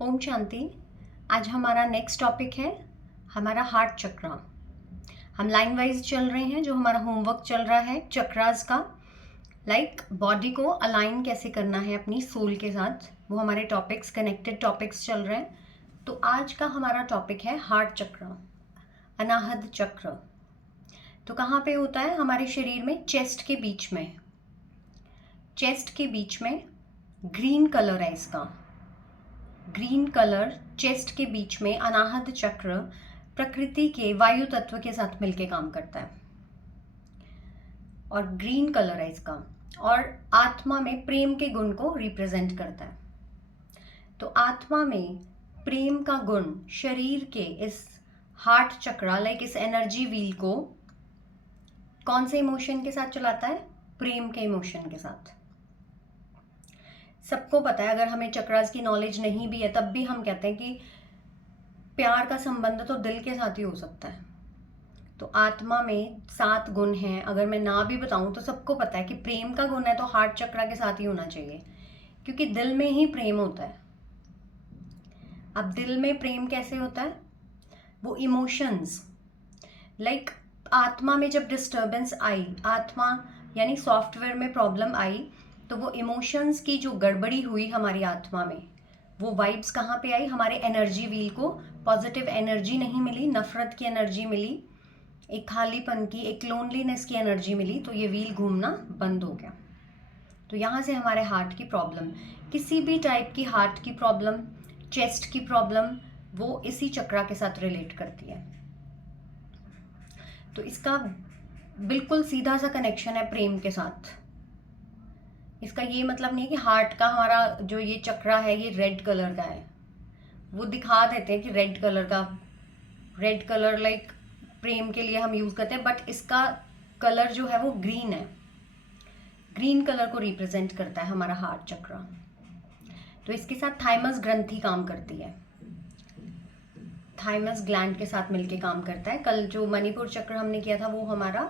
ओम शांति। आज हमारा next topic है हमारा हार्ट चक्र। हम लाइन वाइज चल रहे हैं, जो हमारा होमवर्क चल रहा है चक्रास का, लाइक बॉडी को अलाइन कैसे करना है अपनी सोल के साथ, वो हमारे टॉपिक्स कनेक्टेड टॉपिक्स चल रहे हैं। तो आज का हमारा टॉपिक है हार्ट चक्र, अनाहत चक्र। तो कहाँ पे होता है? हमारे शरीर में चेस्ट के बीच में, चेस्ट के बीच में ग्रीन कलर है इसका, ग्रीन कलर चेस्ट के बीच में अनाहत चक्र प्रकृति के वायु तत्व के साथ मिलके काम करता है और ग्रीन कलर है इसका, और आत्मा में प्रेम के गुण को रिप्रेजेंट करता है। तो आत्मा में प्रेम का गुण शरीर के इस हार्ट चक्र, लाइक इस एनर्जी व्हील को कौन से इमोशन के साथ चलाता है? प्रेम के इमोशन के साथ। सबको पता है, अगर हमें चक्रास की नॉलेज नहीं भी है तब भी हम कहते हैं कि प्यार का संबंध तो दिल के साथ ही हो सकता है। तो आत्मा में 7 गुण हैं, अगर मैं ना भी बताऊं तो सबको पता है कि प्रेम का गुण है तो हार्ट चक्र के साथ ही होना चाहिए, क्योंकि दिल में ही प्रेम होता है। अब दिल में प्रेम कैसे होता है? वो इमोशंस, लाइक आत्मा में जब डिस्टर्बेंस आई, आत्मा यानी सॉफ्टवेयर में प्रॉब्लम आई, तो वो इमोशंस की जो गड़बड़ी हुई हमारी आत्मा में, वो वाइब्स कहाँ पे आई? हमारे एनर्जी व्हील को पॉजिटिव एनर्जी नहीं मिली, नफरत की एनर्जी मिली, एक खालीपन की, एक लोनलीनेस की एनर्जी मिली, तो ये व्हील घूमना बंद हो गया। तो यहाँ से हमारे हार्ट की प्रॉब्लम, किसी भी टाइप की हार्ट की प्रॉब्लम, चेस्ट की प्रॉब्लम, वो इसी चक्र के साथ रिलेट करती है। तो इसका बिल्कुल सीधा सा कनेक्शन है प्रेम के साथ। इसका ये मतलब नहीं है कि हार्ट का हमारा जो ये चक्र है ये रेड कलर का है। वो दिखा देते हैं कि रेड कलर का, रेड कलर लाइक प्रेम के लिए हम यूज़ करते हैं, बट इसका कलर जो है वो ग्रीन है। ग्रीन कलर को रिप्रेजेंट करता है हमारा हार्ट चक्र। तो इसके साथ थाइमस ग्रंथि काम करती है, थाइमस ग्लैंड के साथ मिलके काम करता है। कल जो मणिपुर चक्र हमने किया था वो हमारा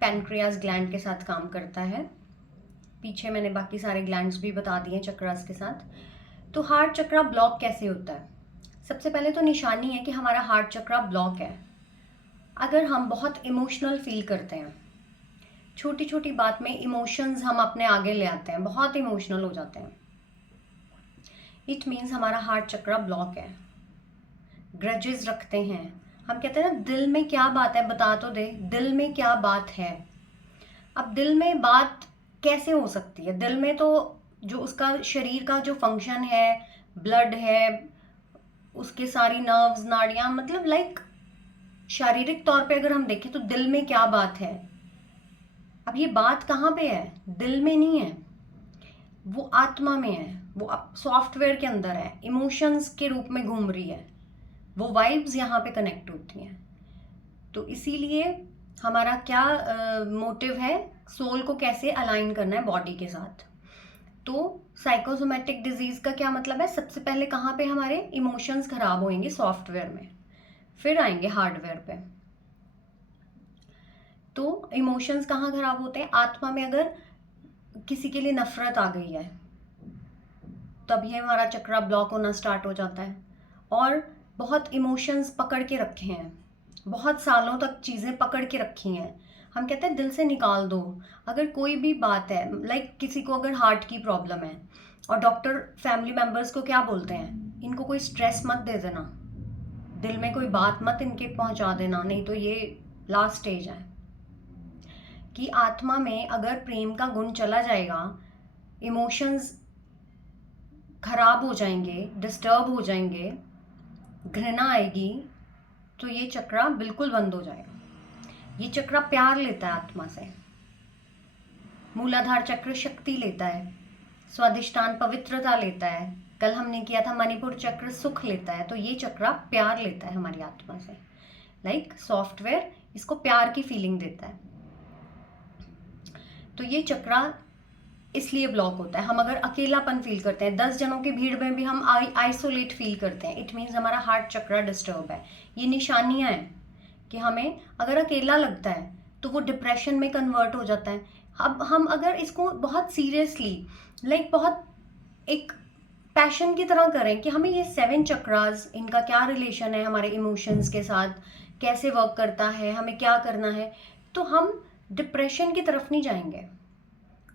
पैनक्रियास ग्लैंड के साथ काम करता है। पीछे मैंने बाकी सारे ग्लैंड्स भी बता दिए चक्रास के साथ। तो हार्ट चक्र ब्लॉक कैसे होता है? सबसे पहले तो निशानी है कि हमारा हार्ट चक्र ब्लॉक है। अगर हम बहुत इमोशनल फील करते हैं, छोटी छोटी बात में इमोशंस हम अपने आगे ले आते हैं, बहुत इमोशनल हो जाते हैं, इट मीन्स हमारा हार्ट चक्र ब्लॉक है। ग्रजेस रखते हैं, हम कहते हैं ना दिल में क्या बात है बता तो दे, दिल में क्या बात है। अब दिल में बात कैसे हो सकती है? दिल में तो जो उसका शरीर का जो फंक्शन है, ब्लड है, उसके सारी नर्व्स, नाड़ियाँ, मतलब लाइक शारीरिक तौर पे अगर हम देखें तो दिल में क्या बात है। अब ये बात कहाँ पे है? दिल में नहीं है, वो आत्मा में है, वो सॉफ्टवेयर के अंदर है, इमोशंस के रूप में घूम रही है, वो वाइब्स यहाँ पे कनेक्ट होती हैं। तो इसीलिए हमारा क्या मोटिव है? सोल को कैसे अलाइन करना है बॉडी के साथ। तो साइकोसोमेटिक डिजीज का क्या मतलब है? सबसे पहले कहाँ पे हमारे इमोशंस खराब होंगे? सॉफ्टवेयर में, फिर आएंगे हार्डवेयर पे। तो इमोशंस कहाँ खराब होते हैं? आत्मा में अगर किसी के लिए नफरत आ गई है तब ये हमारा चक्र ब्लॉक होना स्टार्ट हो जाता है। और बहुत इमोशंस पकड़ के रखे हैं, बहुत सालों तक चीज़ें पकड़ के रखी हैं, हम कहते हैं दिल से निकाल दो। अगर कोई भी बात है, लाइक किसी को अगर हार्ट की प्रॉब्लम है और डॉक्टर फैमिली मेम्बर्स को क्या बोलते हैं? इनको कोई स्ट्रेस मत दे देना, दिल में कोई बात मत इनके पहुंचा देना, नहीं तो ये लास्ट स्टेज है। कि आत्मा में अगर प्रेम का गुण चला जाएगा, इमोशंस खराब हो जाएंगे, डिस्टर्ब हो जाएंगे, घृणा आएगी, तो ये चक्र बिल्कुल बंद हो जाएगा। ये चक्र प्यार लेता है आत्मा से, मूलाधार चक्र शक्ति लेता है, स्वादिष्टान पवित्रता लेता है, कल हमने किया था मणिपुर चक्र सुख लेता है। तो ये चक्र प्यार लेता है हमारी आत्मा से, लाइक सॉफ्टवेयर इसको प्यार की फीलिंग देता है। तो ये चक्र इसलिए ब्लॉक होता है। हम अगर अकेलापन फील करते हैं, 10 जनों की भीड़ में भी हम आइसोलेट फील करते हैं, इट मीन्स हमारा हार्ट चक्र डिस्टर्ब है। ये निशानियां हैं कि हमें अगर अकेला लगता है तो वो डिप्रेशन में कन्वर्ट हो जाता है। अब हम अगर इसको बहुत सीरियसली, लाइक बहुत एक पैशन की तरह करें कि हमें ये 7 चक्रास, इनका क्या रिलेशन है हमारे इमोशंस के साथ, कैसे वर्क करता है, हमें क्या करना है, तो हम डिप्रेशन की तरफ नहीं जाएंगे।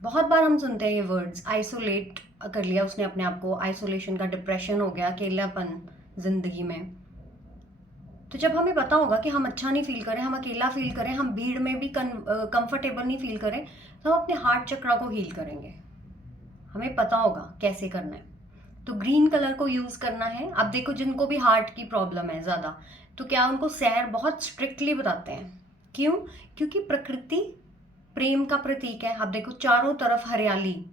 बहुत बार हम सुनते हैं ये वर्ड्स, आइसोलेट कर लिया उसने अपने आप को, आइसोलेशन का डिप्रेशन हो गया, अकेलापन जिंदगी में। तो जब हमें पता होगा कि हम अच्छा नहीं फील करें, हम अकेला फील करें, हम भीड़ में भी कंफर्टेबल नहीं फील करें, तो हम अपने हार्ट चक्रा को हील करेंगे। हमें पता होगा कैसे करना है। तो ग्रीन कलर को यूज करना है। अब देखो, जिनको भी हार्ट की प्रॉब्लम है ज्यादा, तो क्या उनको सैर बहुत स्ट्रिक्टली बताते हैं। क्यों? क्योंकि प्रकृति प्रेम का प्रतीक है। अब देखो, चारों तरफ हरियाली,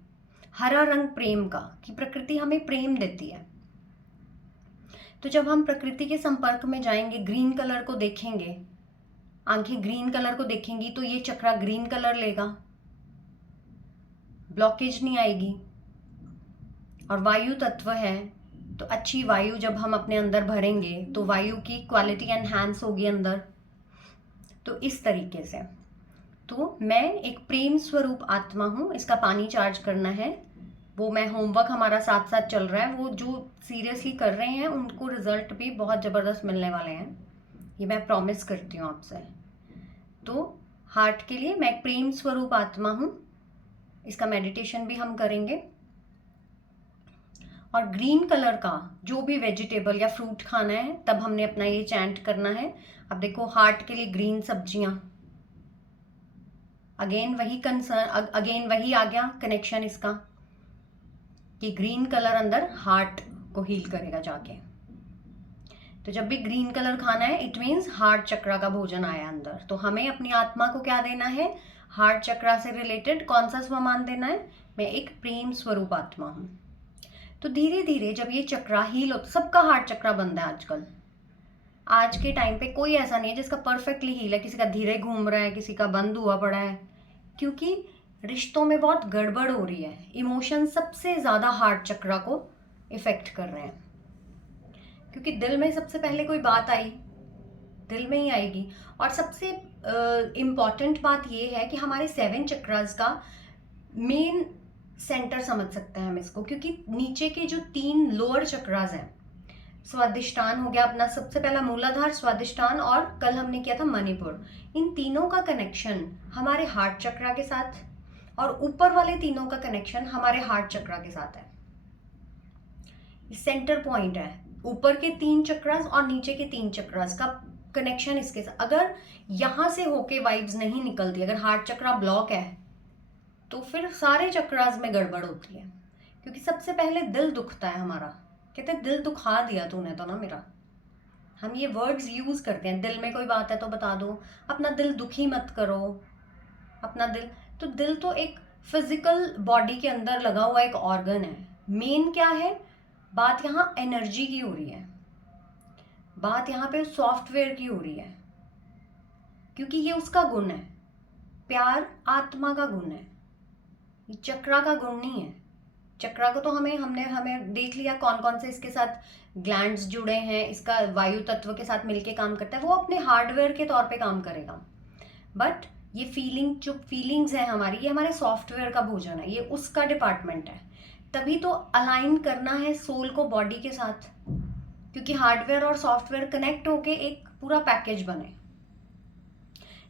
हरा रंग प्रेम का, कि प्रकृति हमें प्रेम देती है। तो जब हम प्रकृति के संपर्क में जाएंगे, ग्रीन कलर को देखेंगे, आंखें ग्रीन कलर को देखेंगी, तो ये चक्रा ग्रीन कलर लेगा, ब्लॉकेज नहीं आएगी। और वायु तत्व है, तो अच्छी वायु जब हम अपने अंदर भरेंगे तो वायु की क्वालिटी एनहांस होगी अंदर। तो इस तरीके से, तो मैं एक प्रेम स्वरूप आत्मा हूँ, इसका पानी चार्ज करना है। वो मैं होमवर्क हमारा साथ साथ चल रहा है, वो जो सीरियसली कर रहे हैं उनको रिजल्ट भी बहुत ज़बरदस्त मिलने वाले हैं, ये मैं प्रॉमिस करती हूँ आपसे। तो हार्ट के लिए मैं एक प्रेम स्वरूप आत्मा हूँ, इसका मेडिटेशन भी हम करेंगे। और ग्रीन कलर का जो भी वेजिटेबल या फ्रूट खाना है, तब हमने अपना ये चैंट करना है। अब देखो, हार्ट के लिए ग्रीन सब्जियां, अगेन वही कंसर्न, अगेन वही आ गया कनेक्शन इसका, कि ग्रीन कलर अंदर हार्ट को हील करेगा जाके। तो जब भी ग्रीन कलर खाना है, इट मीन्स हार्ट चक्रा का भोजन आया अंदर। तो हमें अपनी आत्मा को क्या देना है? हार्ट चक्रा से रिलेटेड कौन सा स्वमान देना है? मैं एक प्रेम स्वरूप आत्मा हूं। तो धीरे धीरे जब ये चक्रा हील हो, सबका हार्ट चक्रा बंद है आजकल। आज के टाइम पे कोई ऐसा नहीं है जिसका परफेक्टली हील है। किसी का धीरे घूम रहा है, किसी का बंद हुआ पड़ा है, क्योंकि रिश्तों में बहुत गड़बड़ हो रही है। इमोशन सबसे ज्यादा हार्ट चक्रा को इफेक्ट कर रहे हैं, क्योंकि दिल में सबसे पहले कोई बात आई, दिल में ही आएगी। और सबसे इम्पॉर्टेंट बात यह है कि हमारे 7 चक्रास का मेन सेंटर समझ सकते हैं हम इसको, क्योंकि नीचे के जो 3 लोअर चक्रास हैं, स्वादिष्टान हो गया अपना सबसे पहला, मूलाधार, स्वादिष्टान, और कल हमने किया था मणिपुर, इन तीनों का कनेक्शन हमारे हार्ट चक्रा के साथ, और ऊपर वाले तीनों का कनेक्शन हमारे हार्ट चक्रा के साथ है। सेंटर पॉइंट है, ऊपर के 3 चक्रास और नीचे के 3 चक्रास का कनेक्शन इसके साथ। अगर यहां से होके वाइब्स नहीं निकलती, अगर हार्ट चक्रा ब्लॉक है, तो फिर सारे चक्रास में गड़बड़ होती है। क्योंकि सबसे पहले दिल दुखता है हमारा, कहते हैं दिल दुखा दिया तूने तो ना मेरा। हम ये वर्ड्स यूज करते हैं, दिल में कोई बात है तो बता दो, अपना दिल दुखी मत करो, अपना दिल। तो दिल तो एक फिजिकल बॉडी के अंदर लगा हुआ एक ऑर्गन है। मेन क्या है बात, यहाँ एनर्जी की हो रही है बात, यहाँ पे सॉफ्टवेयर की हो रही है, क्योंकि ये उसका गुण है। प्यार आत्मा का गुण है, ये चक्रा का गुण नहीं है। चक्रा को तो हमें देख लिया कौन कौन से इसके साथ ग्लैंड्स जुड़े हैं, इसका वायु तत्व के साथ मिलके काम करता है, वो अपने हार्डवेयर के तौर पे काम करेगा। बट ये जो फीलिंग्स है हमारी, ये हमारे सॉफ्टवेयर का भोजन है, ये उसका डिपार्टमेंट है। तभी तो अलाइन करना है सोल को बॉडी के साथ, क्योंकि हार्डवेयर और सॉफ्टवेयर कनेक्ट होके एक पूरा पैकेज बने।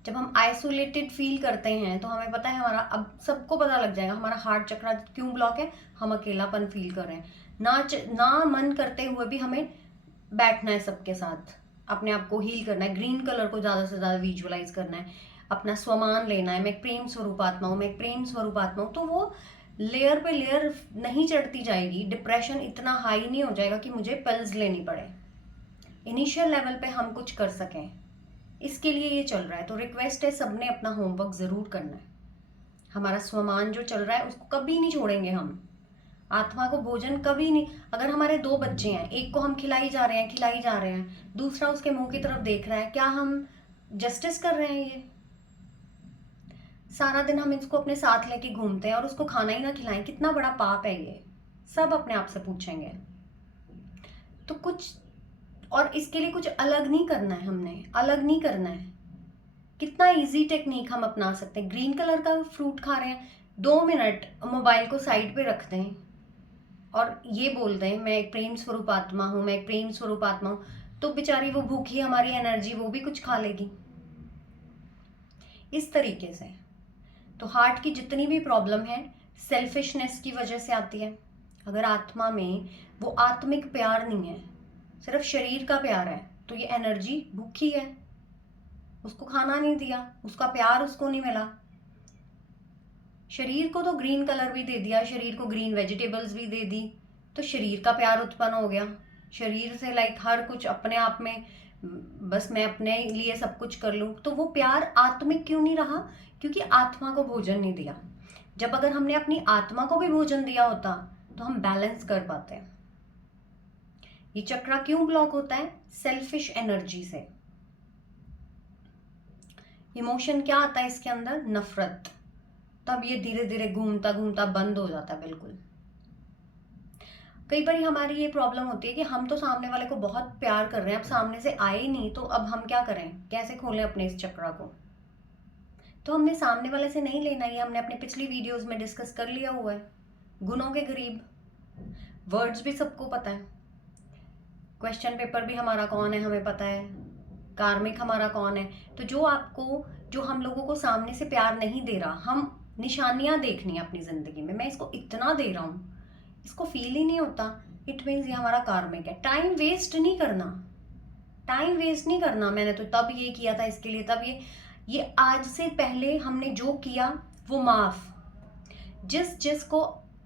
जब हम आइसोलेटेड फील करते हैं तो हमें पता है हमारा, अब सबको पता लग जाएगा हमारा हार्ट चक्रा क्यों ब्लॉक है। हम अकेलापन फील कर रहे हैं, ना मन करते हुए भी हमें बैठना है सबके साथ, अपने आप को हील करना है, ग्रीन कलर को ज्यादा से ज्यादा विजुअलाइज करना है, अपना स्वमान लेना है, मैं एक प्रेम स्वरूप आत्मा हूँ, मैं एक प्रेम स्वरूप आत्मा हूँ। तो वो लेयर पे लेयर नहीं चढ़ती जाएगी, डिप्रेशन इतना हाई नहीं हो जाएगा कि मुझे पिल्स लेनी पड़े। इनिशियल लेवल पे हम कुछ कर सकें, इसके लिए ये चल रहा है। तो रिक्वेस्ट है, सबने अपना होमवर्क जरूर करना है। हमारा स्वमान जो चल रहा है उसको कभी नहीं छोड़ेंगे हम, आत्मा को भोजन कभी नहीं। अगर हमारे 2 बच्चे हैं, एक को हम खिलाई जा रहे हैं, दूसरा उसके मुंह की तरफ देख रहा है, क्या हम जस्टिस कर रहे हैं? ये सारा दिन हम इसको अपने साथ लेके घूमते हैं और उसको खाना ही ना खिलाएं, कितना बड़ा पाप है ये। सब अपने आप से पूछेंगे। तो कुछ, और इसके लिए कुछ अलग नहीं करना है, हमने अलग नहीं करना है। कितना इजी टेक्निक हम अपना सकते हैं। ग्रीन कलर का फ्रूट खा रहे हैं, 2 मिनट मोबाइल को साइड पे रख दें, और ये बोलते हैं मैं एक प्रेम स्वरूप आत्मा हूँ, मैं एक प्रेम स्वरूप आत्मा हूँ, तो बेचारी वो भूखी हमारी एनर्जी वो भी कुछ खा लेगी। इस तरीके से तो हार्ट की जितनी भी प्रॉब्लम है सेल्फिशनेस की वजह से आती है। अगर आत्मा में वो आत्मिक प्यार नहीं है, सिर्फ शरीर का प्यार है, तो ये एनर्जी भूखी है, उसको खाना नहीं दिया, उसका प्यार उसको नहीं मिला। शरीर को तो ग्रीन कलर भी दे दिया, शरीर को ग्रीन वेजिटेबल्स भी दे दी, तो शरीर का प्यार उत्पन्न हो गया। शरीर से लाइक हर कुछ अपने आप में, बस मैं अपने लिए सब कुछ कर लूँ, तो वो प्यार आत्मिक क्यों नहीं रहा? क्योंकि आत्मा को भोजन नहीं दिया। जब अगर हमने अपनी आत्मा को भी भोजन दिया होता तो हम बैलेंस कर पाते हैं। ये चक्रा क्यों ब्लॉक होता है? सेल्फिश एनर्जी से। इमोशन क्या आता है इसके अंदर? नफरत। तब ये धीरे धीरे घूमता घूमता बंद हो जाता है बिल्कुल। कई बार हमारी ये प्रॉब्लम होती है कि हम तो सामने वाले को बहुत प्यार कर रहे हैं, अब सामने से आए ही नहीं, तो अब हम क्या करें, कैसे खोलें अपने इस चक्रा को? तो हमने सामने वाले से नहीं लेना, ये हमने अपने पिछली वीडियोस में डिस्कस कर लिया हुआ है। गुणों के गरीब, वर्ड्स भी सबको पता है, क्वेश्चन पेपर भी हमारा कौन है हमें पता है, कार्मिक हमारा कौन है। तो जो हम लोगों को सामने से प्यार नहीं दे रहा, हम निशानियां देखनी है अपनी जिंदगी में, मैं इसको इतना दे रहा हूँ, इसको फील ही नहीं होता, इट मीन्स ये हमारा कार्मिक है। टाइम वेस्ट नहीं करना, टाइम वेस्ट नहीं करना। मैंने तो तब ये किया था इसके लिए, तब ये आज से पहले हमने जो किया वो माफ। जिसको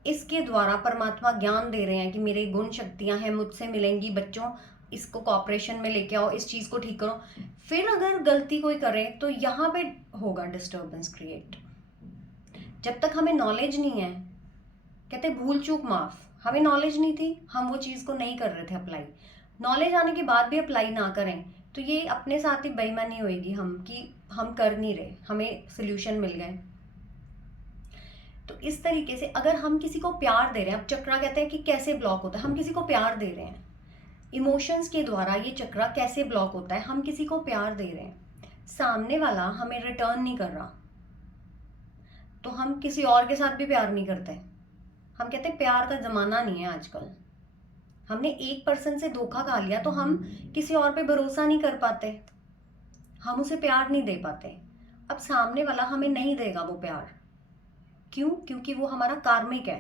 इसके द्वारा परमात्मा ज्ञान दे रहे हैं कि मेरे गुण शक्तियां हैं, मुझसे मिलेंगी, बच्चों इसको कॉपरेशन में लेके आओ, इस चीज को ठीक करो, फिर अगर गलती कोई करे तो यहाँ पे होगा डिस्टर्बेंस क्रिएट। जब तक हमें नॉलेज नहीं है, कहते भूल चूक माफ, हमें नॉलेज नहीं थी, हम वो चीज को नहीं कर रहे थे अप्लाई। नॉलेज आने के बाद भी अप्लाई ना करें तो ये अपने साथ ही बेईमानी होएगी हम, कि हम कर नहीं रहे, हमें सोल्यूशन मिल गए। तो इस तरीके से अगर हम किसी को प्यार दे रहे हैं, अब चक्रा कहते हैं कि कैसे ब्लॉक होता है, हम किसी को प्यार दे रहे हैं, इमोशंस के द्वारा ये चक्रा कैसे ब्लॉक होता है? हम किसी को प्यार दे रहे हैं, सामने वाला हमें रिटर्न नहीं कर रहा, तो हम किसी और के साथ भी प्यार नहीं करते। हम कहते हैं प्यार का जमाना नहीं है आजकल, हमने एक पर्सन से धोखा खा लिया तो हम किसी और पे भरोसा नहीं कर पाते, हम उसे प्यार नहीं दे पाते। अब सामने वाला हमें नहीं देगा वो प्यार, क्यों? क्योंकि वो हमारा कार्मिक है,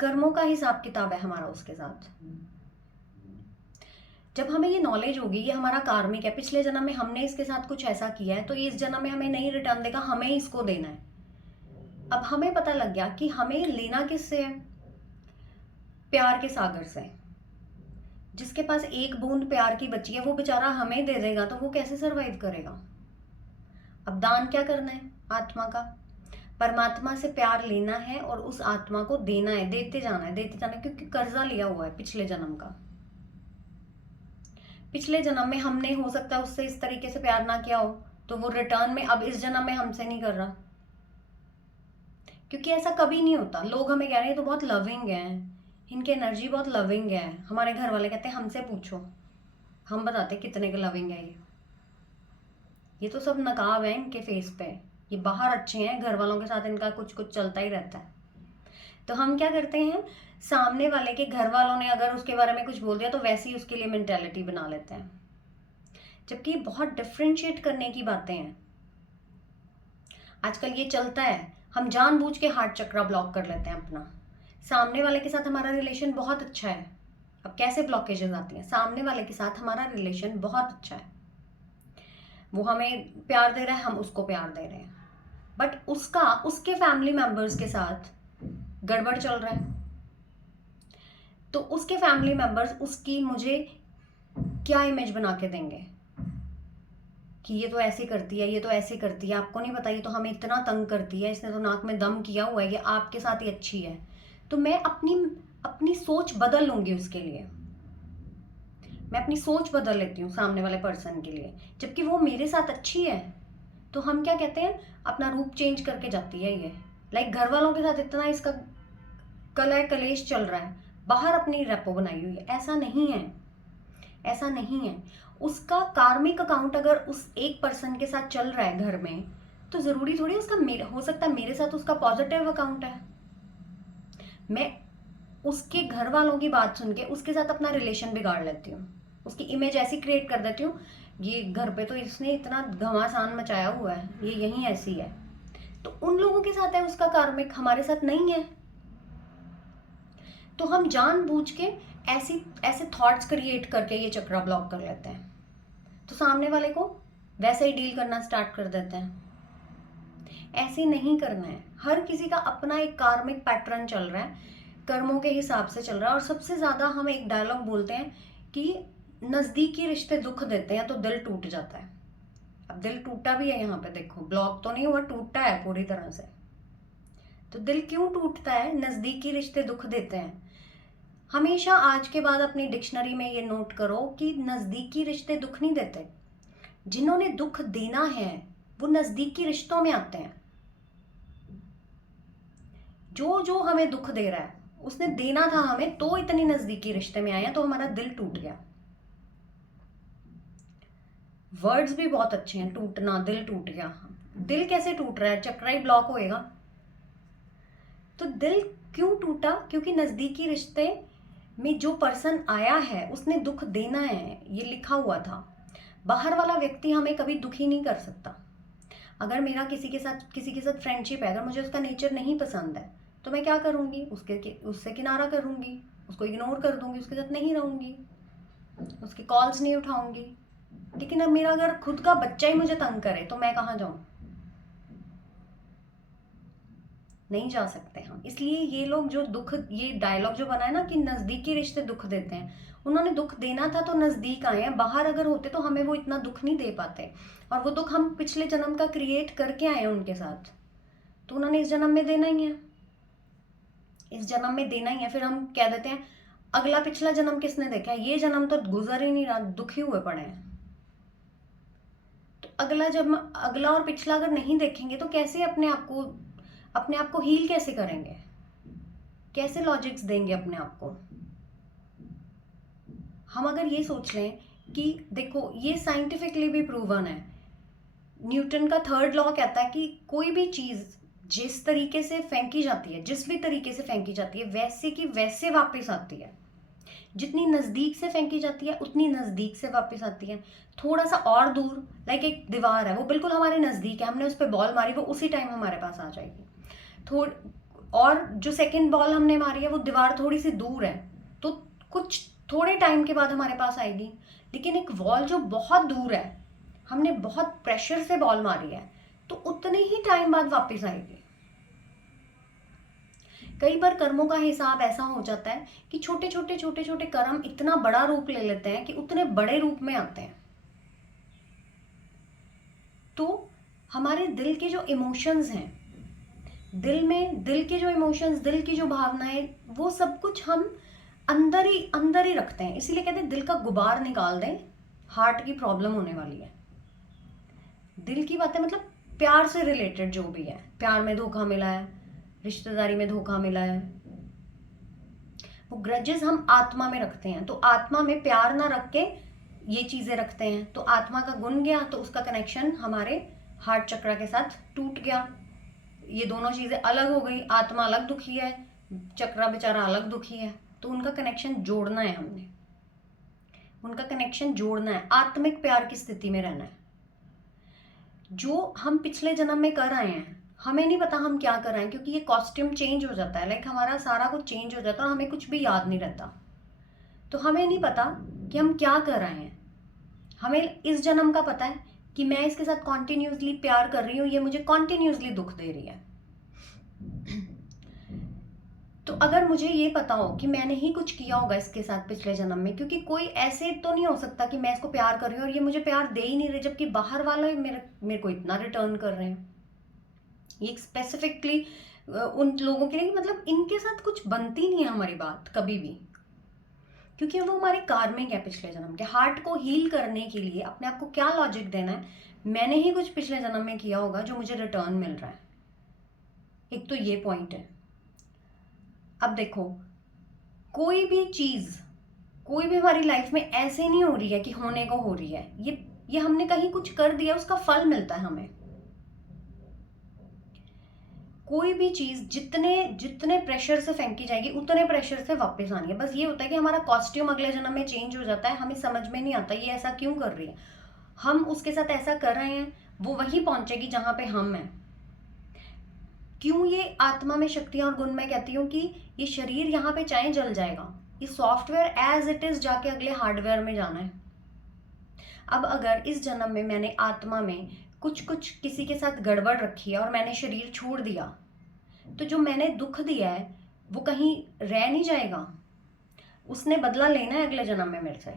कर्मों का हिसाब किताब है हमारा उसके साथ। जब हमें ये नॉलेज होगी ये हमारा कार्मिक है, पिछले जन्म में हमने इसके साथ कुछ ऐसा किया है, तो ये इस जन्म में हमें नहीं रिटर्न देगा, हमें इसको देना है। अब हमें पता लग गया कि हमें लेना किससे है? प्यार के सागर से। जिसके पास एक बूंद प्यार की बची है वो बेचारा हमें दे देगा तो वो कैसे सरवाइव करेगा? अब दान क्या करना है? आत्मा का, परमात्मा से प्यार लेना है और उस आत्मा को देना है, देते जाना है, देते जाना है, क्योंकि कर्जा लिया हुआ है पिछले जन्म का। पिछले जन्म में हमने हो सकता है उससे इस तरीके से प्यार ना किया हो, तो वो रिटर्न में अब इस जन्म में हमसे नहीं कर रहा, क्योंकि ऐसा कभी नहीं होता। लोग हमें कह रहे हैं तो बहुत लविंग है, इनकी एनर्जी बहुत लविंग है, हमारे घर वाले कहते हैं हमसे पूछो, हम बताते कितने के लविंग है ये तो सब नकाब है इनके फेस पे, ये बाहर अच्छे हैं, घर वालों के साथ इनका कुछ कुछ चलता ही रहता है। तो हम क्या करते हैं, सामने वाले के घर वालों ने अगर उसके बारे में कुछ बोल दिया तो वैसे ही उसके लिए मेंटेलिटी बना लेते हैं, जबकि बहुत डिफ्रेंशिएट करने की बातें हैं। आजकल ये चलता है, हम जानबूझ के हार्ट चक्रा ब्लॉक कर लेते हैं अपना। सामने वाले के साथ हमारा रिलेशन बहुत अच्छा है, अब कैसे ब्लॉकेजेस आती हैं? सामने वाले के साथ हमारा रिलेशन बहुत अच्छा है, वो हमें प्यार दे रहा है, हम उसको प्यार दे रहे हैं, बट उसके फैमिली मेंबर्स के साथ गड़बड़ चल रहा है, तो उसके फैमिली मेंबर्स उसकी मुझे क्या इमेज बना के देंगे कि ये तो ऐसे करती है, ये तो ऐसे करती है, आपको नहीं पता, ये तो हमें इतना तंग करती है, इसने तो नाक में दम किया हुआ है, ये आपके साथ ही अच्छी है। तो मैं अपनी सोच बदल लूंगी उसके लिए, मैं अपनी सोच बदल लेती हूँ सामने वाले पर्सन के लिए, जबकि वो मेरे साथ अच्छी है। तो हम क्या कहते हैं, अपना रूप चेंज करके जाती है ये, लाइक घर वालों के साथ इतना इसका कलह कलेश चल रहा है, बाहर अपनी रेपो बनाई हुई है। ऐसा नहीं है, ऐसा नहीं है। उसका कार्मिक अकाउंट अगर उस एक पर्सन के साथ चल रहा है घर में, तो जरूरी थोड़ी उसका हो सकता है मेरे साथ उसका पॉजिटिव अकाउंट है। मैं उसके घर वालों की बात सुन के उसके साथ अपना रिलेशन बिगाड़ लेती हूँ, उसकी इमेज ऐसी क्रिएट कर देती हूँ, ये घर पे तो इसने इतना घमासान मचाया हुआ है, ये यहीं ऐसी है। तो उन लोगों के साथ है उसका कार्मिक, हमारे साथ नहीं है। तो हम जानबूझ के ऐसी ऐसे थॉट्स क्रिएट करके ये चक्रा ब्लॉक कर लेते हैं, तो सामने वाले को वैसे ही डील करना स्टार्ट कर देते हैं। ऐसे नहीं करना है। हर किसी का अपना एक कार्मिक पैटर्न चल रहा है, कर्मों के हिसाब से चल रहा है। और सबसे ज़्यादा हम एक डायलॉग बोलते हैं कि नज़दीकी रिश्ते दुख देते हैं तो दिल टूट जाता है। अब दिल टूटा भी है, यहाँ पे देखो, ब्लॉक तो नहीं हुआ, टूटा है पूरी तरह से। तो दिल क्यों टूटता है? नज़दीकी रिश्ते दुख देते हैं। हमेशा आज के बाद अपनी डिक्शनरी में ये नोट करो कि नज़दीकी रिश्ते दुख नहीं देते। जिन्होंने दुख देना है वो नज़दीकी रिश्तों में आते हैं। जो जो हमें दुख दे रहा है उसने देना था हमें, तो इतनी नज़दीकी रिश्ते में आए हैं, तो हमारा दिल टूट गया। वर्ड्स भी बहुत अच्छे हैं, टूटना, दिल टूट गया। दिल कैसे टूट रहा है? चक्रा ही ब्लॉक होएगा। तो दिल क्यों टूटा? क्योंकि नज़दीकी रिश्ते में जो पर्सन आया है उसने दुख देना है, ये लिखा हुआ था। बाहर वाला व्यक्ति हमें कभी दुखी नहीं कर सकता। अगर मेरा किसी के साथ फ्रेंडशिप है, अगर मुझे उसका नेचर नहीं पसंद है, तो मैं क्या करूँगी? उससे किनारा करूँगी, उसको इग्नोर कर दूंगी, उसके साथ नहीं रहूँगी, उसके कॉल्स नहीं उठाऊंगी। लेकिन अब मेरा अगर खुद का बच्चा ही मुझे तंग करे तो मैं कहाँ जाऊँ? नहीं जा सकते हम। इसलिए ये लोग जो दुख, ये डायलॉग जो बना है ना कि नज़दीकी रिश्ते दुख देते हैं, उन्होंने दुख देना था तो नज़दीक आए हैं। बाहर अगर होते तो हमें वो इतना दुख नहीं दे पाते, और वो दुख हम पिछले जन्म का क्रिएट करके आए हैं उनके साथ, तो उन्होंने इस जन्म में देना ही है, इस जन्म में देना ही है। फिर हम कह देते हैं अगला पिछला जन्म किसने देखा है, ये जन्म तो गुजर ही नहीं रहा, दुखी हुए पड़े हैं। तो अगला और पिछला अगर नहीं देखेंगे तो कैसे अपने आप को हील कैसे करेंगे? कैसे लॉजिक्स देंगे अपने आप को? हम अगर ये सोच लें कि देखो, ये साइंटिफिकली भी प्रूवन है। न्यूटन का थर्ड लॉ कहता है कि कोई भी चीज जिस तरीके से फेंकी जाती है, जिस भी तरीके से फेंकी जाती है, वैसे की वैसे वापस आती है। जितनी नज़दीक से फेंकी जाती है उतनी नज़दीक से वापस आती है। थोड़ा सा और दूर, लाइक एक दीवार है, वो बिल्कुल हमारे नज़दीक है, हमने उस पर बॉल मारी, वो उसी टाइम हमारे पास आ जाएगी। और जो सेकंड बॉल हमने मारी है वो दीवार थोड़ी सी दूर है, तो कुछ थोड़े टाइम के बाद हमारे पास आएगी। लेकिन एक वॉल जो बहुत दूर है, हमने बहुत प्रेशर से बॉल मारी है, तो उतने ही टाइम बाद वापस आएगी। कई बार कर्मों का हिसाब ऐसा हो जाता है कि छोटे छोटे कर्म इतना बड़ा रूप ले लेते हैं कि उतने बड़े रूप में आते हैं। तो हमारे दिल के जो इमोशंस हैं, दिल के जो इमोशंस, दिल की जो भावनाएं, वो सब कुछ हम अंदर ही रखते हैं। इसीलिए कहते हैं दिल का गुबार निकाल दें, हार्ट की प्रॉब्लम होने वाली है। दिल की बातें मतलब प्यार से रिलेटेड जो भी है, प्यार में धोखा मिला है, रिश्तेदारी में धोखा मिला है, वो ग्रजेस हम आत्मा में रखते हैं। तो आत्मा में प्यार ना रख के ये चीजें रखते हैं, तो आत्मा का गुण गया, तो उसका कनेक्शन हमारे हार्ट चक्रा के साथ टूट गया। ये दोनों चीजें अलग हो गई, आत्मा अलग दुखी है, चक्रा बेचारा अलग दुखी है। तो उनका कनेक्शन जोड़ना है, हमने उनका कनेक्शन जोड़ना है, आत्मिक प्यार की स्थिति में रहना है। जो हम पिछले जन्म में कर आए हैं, हमें नहीं पता हम क्या कर रहे हैं, क्योंकि ये कॉस्ट्यूम चेंज हो जाता है, लाइक हमारा सारा कुछ चेंज हो जाता है और हमें कुछ भी याद नहीं रहता। तो हमें नहीं पता कि हम क्या कर रहे हैं। हमें इस जन्म का पता है कि मैं इसके साथ कॉन्टिन्यूसली प्यार कर रही हूँ, ये मुझे कॉन्टिन्यूसली दुख दे रही है। तो अगर मुझे ये पता हो कि मैंने ही कुछ किया होगा इसके साथ पिछले जन्म में, क्योंकि कोई ऐसे तो नहीं हो सकता कि मैं इसको प्यार कर रही हूँ और ये मुझे प्यार दे ही नहीं रहे, जबकि बाहर वाले मेरे को इतना रिटर्न कर रहे हैं। ये स्पेसिफिकली उन लोगों के लिए, मतलब इनके साथ कुछ बनती नहीं है हमारी बात कभी भी, क्योंकि वो हमारे कार्मिक है पिछले जन्म के। हार्ट को हील करने के लिए अपने आप को क्या लॉजिक देना है, मैंने ही कुछ पिछले जन्म में किया होगा जो मुझे रिटर्न मिल रहा है। एक तो ये पॉइंट है। अब देखो, कोई भी चीज, कोई भी हमारी लाइफ में ऐसे नहीं हो रही है कि होने को हो रही है। ये हमने कहीं कुछ कर दिया, उसका फल मिलता है हमें। कोई भी चीज़ जितने जितने प्रेशर से फेंकी जाएगी उतने प्रेशर से वापस आनी है। बस ये होता है कि हमारा कॉस्ट्यूम अगले जन्म में चेंज हो जाता है, हमें समझ में नहीं आता ये ऐसा क्यों कर रही है, हम उसके साथ ऐसा कर रहे हैं, वो वहीं पहुंचेगी जहां पे हम हैं। क्यों ये आत्मा में शक्तियां और गुण मैं कहती हूँ कि ये शरीर यहाँ पे चाहे जल जाएगा, ये सॉफ्टवेयर एज इट इज जाके अगले हार्डवेयर में जाना है। अब अगर इस जन्म में मैंने आत्मा में कुछ कुछ किसी के साथ गड़बड़ रखी है और मैंने शरीर छोड़ दिया, तो जो मैंने दुख दिया है वो कहीं रह नहीं जाएगा, उसने बदला लेना है अगले जन्म में मेरे से।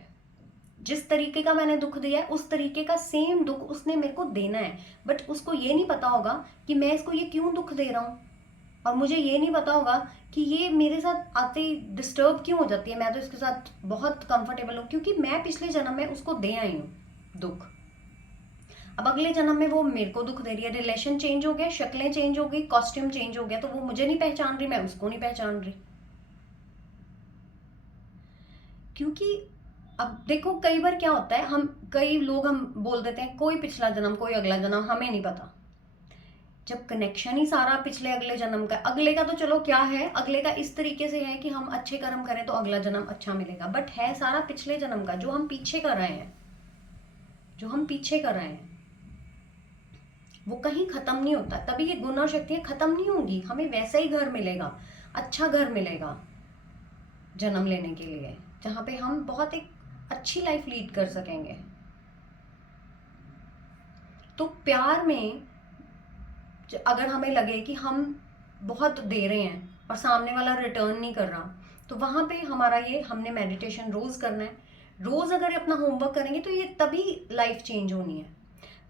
जिस तरीके का मैंने दुख दिया है उस तरीके का सेम दुख उसने मेरे को देना है। बट उसको ये नहीं पता होगा कि मैं इसको ये क्यों दुख दे रहा हूँ, और मुझे ये नहीं पता होगा कि ये मेरे साथ आते ही डिस्टर्ब क्यों हो जाती है। मैं तो इसके साथ बहुत कंफर्टेबल हूँ क्योंकि मैं पिछले जन्म में उसको दे आई हूँ दुख। अब अगले जन्म में वो मेरे को दुख दे रही है, रिलेशन चेंज हो गया, शक्लें चेंज हो गई, कॉस्ट्यूम चेंज हो गया, तो वो मुझे नहीं पहचान रही, मैं उसको नहीं पहचान रही। क्योंकि अब देखो कई बार क्या होता है, कई लोग हम बोल देते हैं कोई पिछला जन्म कोई अगला जन्म, हमें नहीं पता। जब कनेक्शन ही सारा पिछले अगले जन्म का, अगले का तो चलो क्या है, अगले का इस तरीके से है कि हम अच्छे कर्म करें तो अगला जन्म अच्छा मिलेगा, बट है सारा पिछले जन्म का जो हम पीछे कर रहे हैं, वो कहीं खत्म नहीं होता। तभी ये गुण और शक्तियां खत्म नहीं होंगी, हमें वैसा ही घर मिलेगा, अच्छा घर मिलेगा जन्म लेने के लिए, जहां पे हम बहुत एक अच्छी लाइफ लीड कर सकेंगे। तो प्यार में अगर हमें लगे कि हम बहुत दे रहे हैं और सामने वाला रिटर्न नहीं कर रहा, तो वहां पे हमारा ये हमने मेडिटेशन रोज करना है। रोज अगर अपना होमवर्क करेंगे तो ये तभी लाइफ चेंज होनी है।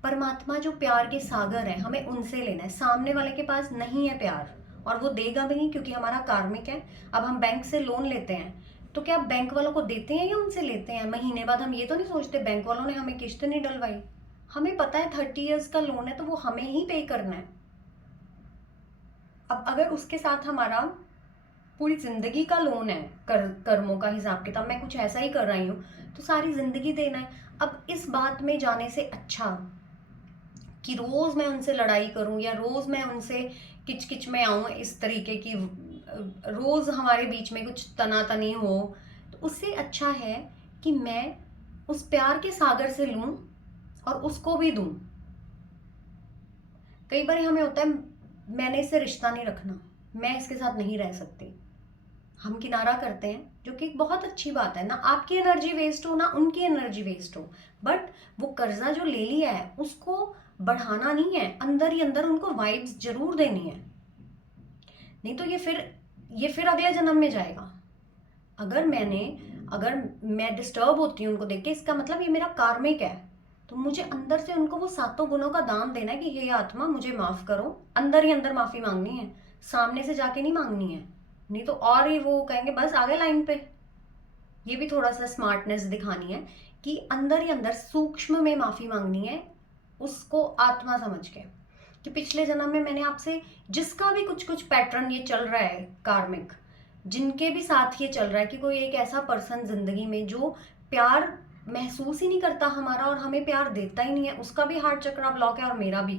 परमात्मा जो प्यार के सागर है, हमें उनसे लेना है। सामने वाले के पास नहीं है प्यार और वो देगा भी नहीं क्योंकि हमारा कार्मिक है। अब हम बैंक से लोन लेते हैं तो क्या बैंक वालों को देते हैं या उनसे लेते हैं? महीने बाद हम ये तो नहीं सोचते बैंक वालों ने हमें किस्त नहीं डलवाई। हमें पता है 30 इयर्स का लोन है तो वो हमें ही पे करना है। अब अगर उसके साथ हमारा पूरी जिंदगी का लोन है, कर्मों का हिसाब किताब मैं कुछ ऐसा ही कर रही हूँ, तो सारी जिंदगी देना है। अब इस बात में जाने से अच्छा कि रोज मैं उनसे लड़ाई करूं या रोज मैं उनसे किचकिच में आऊं, इस तरीके की रोज हमारे बीच में कुछ तनातनी हो, तो उससे अच्छा है कि मैं उस प्यार के सागर से लूं और उसको भी दूं। कई बार हमें होता है मैंने इससे रिश्ता नहीं रखना, मैं इसके साथ नहीं रह सकती, हम किनारा करते हैं, जो कि बहुत अच्छी बात है। ना आपकी एनर्जी वेस्ट हो ना उनकी एनर्जी वेस्ट हो, बट वो कर्जा जो ले लिया है उसको बढ़ाना नहीं है, अंदर ही अंदर उनको वाइब्स जरूर देनी है, नहीं तो ये फिर अगले जन्म में जाएगा। अगर मैं डिस्टर्ब होती हूँ उनको देख के, इसका मतलब ये मेरा कार्मिक है, तो मुझे अंदर से उनको वो सातों गुणों का दान देना है कि हे आत्मा मुझे माफ करो, अंदर ही अंदर माफी मांगनी है, सामने से जाके नहीं मांगनी है, नहीं तो और ये वो कहेंगे बस आ गए लाइन पे। ये भी थोड़ा सा स्मार्टनेस दिखानी है कि अंदर ही अंदर सूक्ष्म में माफी मांगनी है, उसको आत्मा समझ के कि पिछले जन्म में मैंने आपसे जिसका भी कुछ कुछ पैटर्न ये चल रहा है कार्मिक, जिनके भी साथ ये चल रहा है कि कोई एक ऐसा पर्सन जिंदगी में जो प्यार महसूस ही नहीं करता हमारा और हमें प्यार देता ही नहीं है, उसका भी हार्ट चक्र ब्लॉक है और मेरा भी,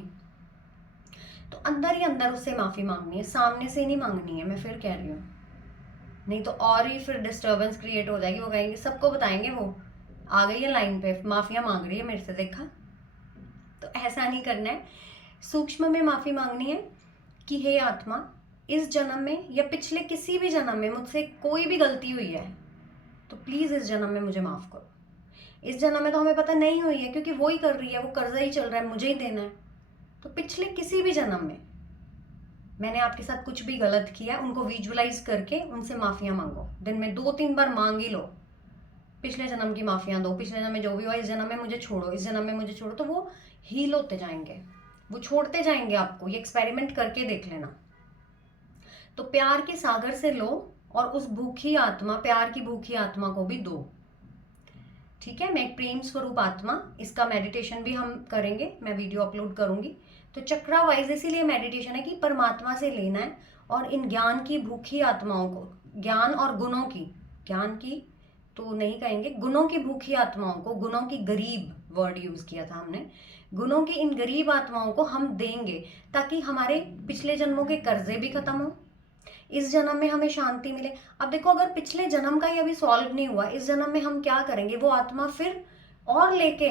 तो अंदर ही अंदर उससे माफी मांगनी है, सामने से नहीं मांगनी है। मैं फिर कह रही हूँ, नहीं तो और ही फिर डिस्टर्बेंस क्रिएट हो जाएगी। वो कहेंगे, सबको बताएंगे वो आ गई है लाइन पे, माफिया मांग रही है मेरे से, देखा। तो ऐसा नहीं करना है, सूक्ष्म में माफी मांगनी है कि हे आत्मा इस जन्म में या पिछले किसी भी जन्म में मुझसे कोई भी गलती हुई है तो प्लीज इस जन्म में मुझे माफ करो। इस जन्म में तो हमें पता नहीं हुई है क्योंकि वो ही कर रही है, वो कर्जा ही चल रहा है, मुझे ही देना है। तो पिछले किसी भी जन्म में मैंने आपके साथ कुछ भी गलत किया, उनको विजुअलाइज करके उनसे माफिया मांगो, दिन में 2-3 बार मांग ही लो, पिछले जन्म की माफिया दो, पिछले जन्म में जो भी हुआ इस जन्म में मुझे छोड़ो, इस जन्म में मुझे छोड़ो, तो वो हील होते जाएंगे, वो छोड़ते जाएंगे आपको। ये एक्सपेरिमेंट करके देख लेना। तो प्यार के सागर से लो और उस भूखी आत्मा, प्यार की भूखी आत्मा को भी दो। ठीक है, मैं एक प्रेम स्वरूप आत्मा, इसका मेडिटेशन भी हम करेंगे, मैं वीडियो अपलोड करूंगी। तो चक्रा वाइज इसीलिए मेडिटेशन है कि परमात्मा से लेना है और इन ज्ञान की भूखी आत्माओं को, ज्ञान और गुणों की, ज्ञान की तो नहीं कहेंगे, गुणों की भूखी आत्माओं को, गुणों की गरीब वर्ड यूज किया था हमने, गुणों की इन गरीब आत्माओं को हम देंगे ताकि हमारे पिछले जन्मों के कर्जे भी खत्म हो, इस जन्म में हमें शांति मिले। अब देखो, अगर पिछले जन्म का ही अभी सॉल्व नहीं हुआ, इस जन्म में हम क्या करेंगे? वो आत्मा फिर और लेके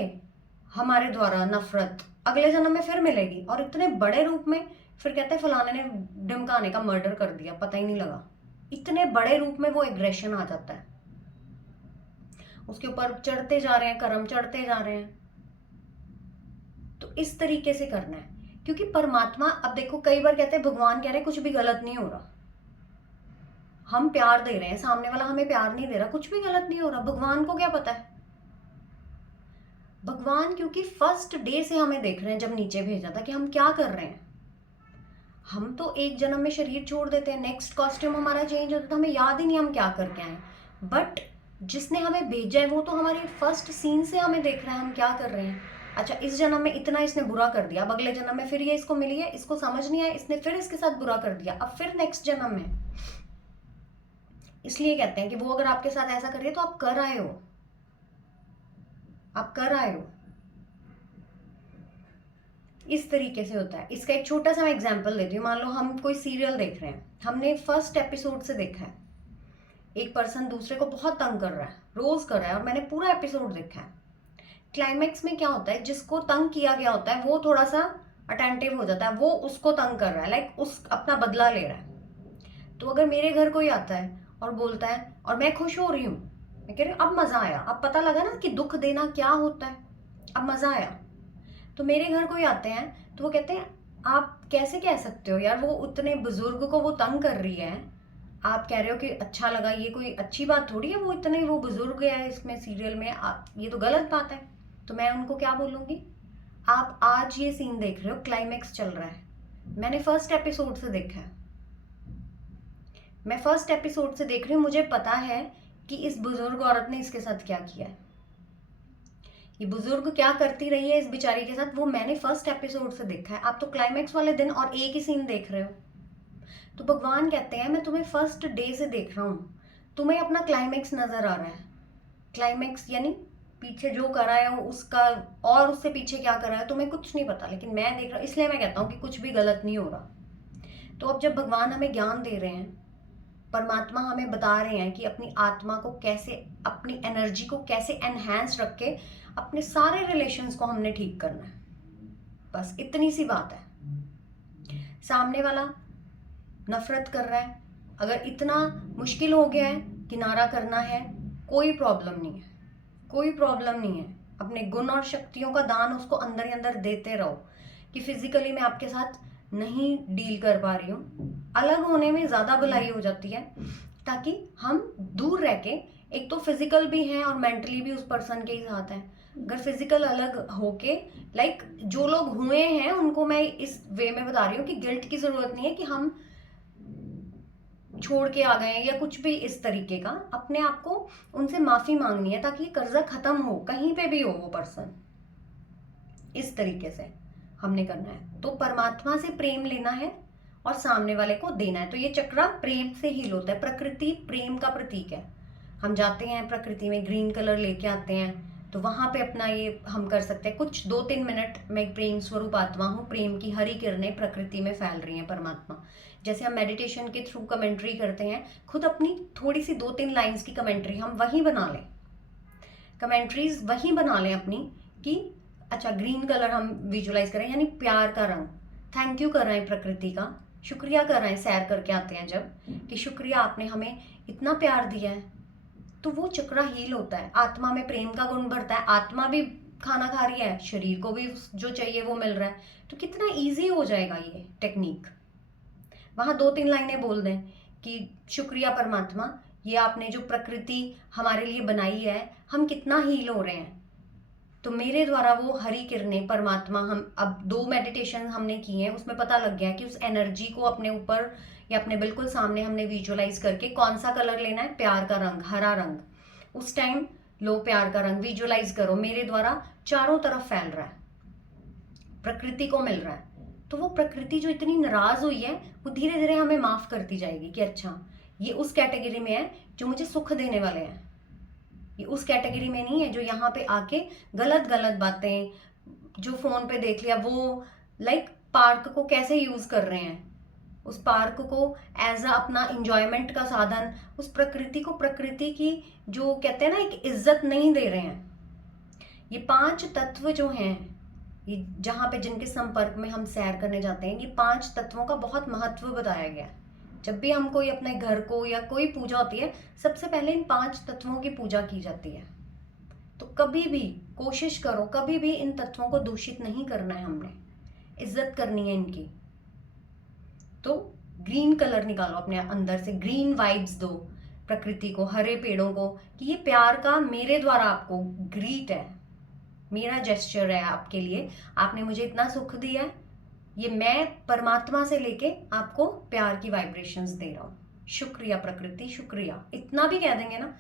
हमारे द्वारा नफरत अगले जन्म में फिर मिलेगी, और इतने बड़े रूप में। फिर कहते हैं फलाने ने ढमकाने का मर्डर कर दिया, पता ही नहीं लगा। इतने बड़े रूप में वो एग्रेशन आ जाता है, उसके ऊपर चढ़ते जा रहे हैं, कर्म चढ़ते जा रहे हैं। तो इस तरीके से करना है, क्योंकि परमात्मा, अब देखो कई बार कहते हैं भगवान कह रहे हैं कुछ भी गलत नहीं हो रहा, हम प्यार दे रहे हैं, सामने वाला हमें प्यार नहीं दे रहा, कुछ भी गलत नहीं हो रहा। भगवान को क्या पता है? भगवान क्योंकि फर्स्ट डे से हमें देख रहे हैं, जब नीचे भेजा था, कि हम क्या कर रहे हैं। हम तो एक जन्म में शरीर छोड़ देते हैं, नेक्स्ट कॉस्ट्यूम हमारा चेंज होता है, तो हमें याद ही नहीं हम क्या करके आए। बट जिसने हमें भेजा है वो तो हमारे फर्स्ट सीन से हमें देख रहा है हम क्या कर रहे हैं। अच्छा, इस जन्म में इतना इसने बुरा कर दिया, अब अगले जन्म में फिर ये इसको मिली है, इसको समझ नहीं आया, इसने फिर इसके साथ बुरा कर दिया, अब फिर नेक्स्ट जन्म में। इसलिए कहते हैं कि वो अगर आपके साथ ऐसा कर रही है तो आप कर आए हो, आप कर आए हो। इस तरीके से होता है। इसका एक छोटा सा मैं एग्जांपल देती हूँ। मान लो हम कोई सीरियल देख रहे हैं, हमने फर्स्ट एपिसोड से देखा है, एक पर्सन दूसरे को बहुत तंग कर रहा है, रोज कर रहा है, और मैंने पूरा एपिसोड देखा है। क्लाइमेक्स में क्या होता है, जिसको तंग किया गया होता है वो थोड़ा सा अटेंटिव हो जाता है, वो उसको तंग कर रहा है, लाइक उस अपना बदला ले रहा है। तो अगर मेरे घर कोई आता है और बोलता है और मैं खुश हो रही हूँ, मैं कह रही हूँ अब मजा आया, अब पता लगा ना कि दुख देना क्या होता है, अब मजा आया। तो मेरे घर कोई आते हैं तो वो कहते हैं आप कैसे कह सकते हो यार, वो उतने बुजुर्ग को वो तंग कर रही है, आप कह रहे हो कि अच्छा लगा, ये कोई अच्छी बात थोड़ी है, वो बुजुर्ग है इसमें सीरियल में, ये तो गलत बात है। तो मैं उनको क्या बोलूँगी, आप आज ये सीन देख रहे हो, क्लाइमेक्स चल रहा है, मैंने फर्स्ट एपिसोड से देखा है, मैं फर्स्ट एपिसोड से देख रही हूँ, मुझे पता है कि इस बुजुर्ग औरत ने इसके साथ क्या किया है, ये बुजुर्ग क्या करती रही है इस बेचारी के साथ, वो मैंने फर्स्ट एपिसोड से देखा है। आप तो क्लाइमेक्स वाले दिन और एक ही सीन देख रहे हो। तो भगवान कहते हैं मैं तुम्हें फर्स्ट डे से देख रहा हूँ, तुम्हें अपना क्लाइमेक्स नजर आ रहा है। क्लाइमेक्स यानी पीछे जो करा है उसका, और उससे पीछे क्या करा है तुम्हें कुछ नहीं पता, लेकिन मैं देख रहा हूँ, इसलिए मैं कहता हूँ कि कुछ भी गलत नहीं हो रहा। तो अब जब भगवान हमें ज्ञान दे रहे हैं, परमात्मा हमें बता रहे हैं कि अपनी आत्मा को कैसे, अपनी एनर्जी को कैसे एनहांस रख के अपने सारे रिलेशंस को हमने ठीक करना है, बस इतनी सी बात है। सामने वाला नफरत कर रहा है, अगर इतना मुश्किल हो गया है, किनारा करना है, कोई प्रॉब्लम नहीं है, कोई प्रॉब्लम नहीं है। अपने गुण और शक्तियों का दान उसको अंदर ही अंदर देते रहो कि फिजिकली मैं आपके साथ नहीं डील कर पा रही हूँ, अलग होने में ज़्यादा भलाई हो जाती है, ताकि हम दूर रह के, एक तो फिजिकल भी हैं और मेंटली भी उस पर्सन के ही साथ हैं। अगर फिजिकल अलग होके, लाइक जो लोग हुए हैं उनको मैं इस वे में बता रही हूँ कि गिल्ट की ज़रूरत नहीं है कि हम छोड़ के आ गए हैं या कुछ भी इस तरीके का, अपने आप को उनसे माफ़ी मांगनी है ताकि कर्जा खत्म हो, कहीं पे भी हो वो पर्सन। इस तरीके से हमने करना है। तो परमात्मा से प्रेम लेना है और सामने वाले को देना है। तो ये चक्रा प्रेम से हील होता है। प्रकृति प्रेम का प्रतीक है। हम जाते हैं प्रकृति में, ग्रीन कलर लेके आते हैं, तो वहां पे अपना ये हम कर सकते हैं कुछ 2-3 मिनट। मैं एक प्रेम स्वरूप आत्मा हूँ, प्रेम की हरी किरणें प्रकृति में फैल रही हैं। परमात्मा जैसे हम मेडिटेशन के थ्रू कमेंट्री करते हैं, खुद अपनी थोड़ी सी 2-3 लाइन्स की कमेंट्री हम वही बना लें, कमेंट्रीज वही बना लें अपनी, कि अच्छा ग्रीन कलर हम विजुलाइज करें, यानी प्यार का रंग, थैंक यू कर रहे हैं प्रकृति का, शुक्रिया कर रहे हैं, सैर करके आते हैं जब, कि शुक्रिया आपने हमें इतना प्यार दिया है। तो वो चक्रा हील होता है, आत्मा में प्रेम का गुण बढ़ता है, आत्मा भी खाना खा रही है, शरीर को भी जो चाहिए वो मिल रहा है। तो कितना ईजी हो जाएगा ये टेक्निक। वहाँ 2-3 लाइनें बोल दें कि शुक्रिया परमात्मा, ये आपने जो प्रकृति हमारे लिए बनाई है, हम कितना हील हो रहे हैं। तो मेरे द्वारा वो हरी किरणें परमात्मा, हम अब 2 मेडिटेशन हमने किए हैं, उसमें पता लग गया कि उस एनर्जी को अपने ऊपर या अपने बिल्कुल सामने हमने विजुअलाइज करके कौन सा कलर लेना है, प्यार का रंग, हरा रंग, उस टाइम लो प्यार का रंग, विजुअलाइज करो मेरे द्वारा चारों तरफ फैल रहा है, प्रकृति को मिल रहा है। तो वो प्रकृति जो इतनी नाराज हुई है, वो धीरे धीरे हमें माफ करती जाएगी कि अच्छा ये उस कैटेगरी में है जो मुझे सुख देने वाले हैं, ये उस कैटेगरी में नहीं है जो यहाँ पे आके गलत गलत बातें, जो फोन पे देख लिया वो, लाइक पार्क को कैसे यूज कर रहे हैं, उस पार्क को एज अ अपना इंजॉयमेंट का साधन, उस प्रकृति को प्रकृति की जो कहते हैं ना एक इज्जत नहीं दे रहे हैं। ये 5 तत्व जो हैं, ये जहाँ पे जिनके संपर्क में हम सैर करने जाते हैं, ये 5 तत्वों का बहुत महत्व बताया गया है। जब भी हम कोई अपने घर को या कोई पूजा होती है, सबसे पहले इन 5 तत्वों की पूजा की जाती है। तो कभी भी कोशिश करो, कभी भी इन तत्वों को दूषित नहीं करना है, हमने इज्जत करनी है इनकी। तो ग्रीन कलर निकालो अपने अंदर से, ग्रीन वाइब्स दो प्रकृति को, हरे पेड़ों को, कि ये प्यार का मेरे द्वारा आपको ग्रीट है, मेरा जेस्चर है आपके लिए, आपने मुझे इतना सुख दिया है, ये मैं परमात्मा से लेके आपको प्यार की वाइब्रेशंस दे रहा हूँ। शुक्रिया प्रकृति, शुक्रिया। इतना भी कह देंगे ना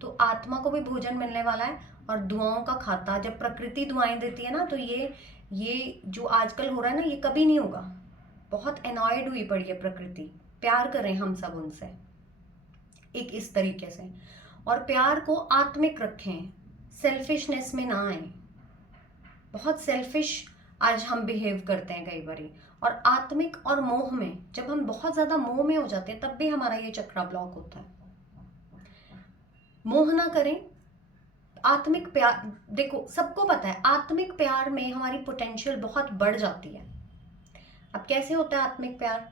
तो आत्मा को भी भोजन मिलने वाला है और दुआओं का खाता। जब प्रकृति दुआएं देती है ना, तो ये जो आजकल हो रहा है ना, ये कभी नहीं होगा। बहुत एनॉयड हुई पड़ी है प्रकृति। प्यार करें हम सब उनसे एक इस तरीके से, और प्यार को आत्मिक रखें, सेल्फिशनेस में ना आए। बहुत सेल्फिश आज हम बिहेव करते हैं कई बारी, और आत्मिक और मोह में, जब हम बहुत ज्यादा मोह में हो जाते हैं तब भी हमारा ये चक्रा ब्लॉक होता है। मोह ना करें, आत्मिक प्यार, देखो सबको पता है आत्मिक प्यार में हमारी पोटेंशियल बहुत बढ़ जाती है। अब कैसे होता है आत्मिक प्यार?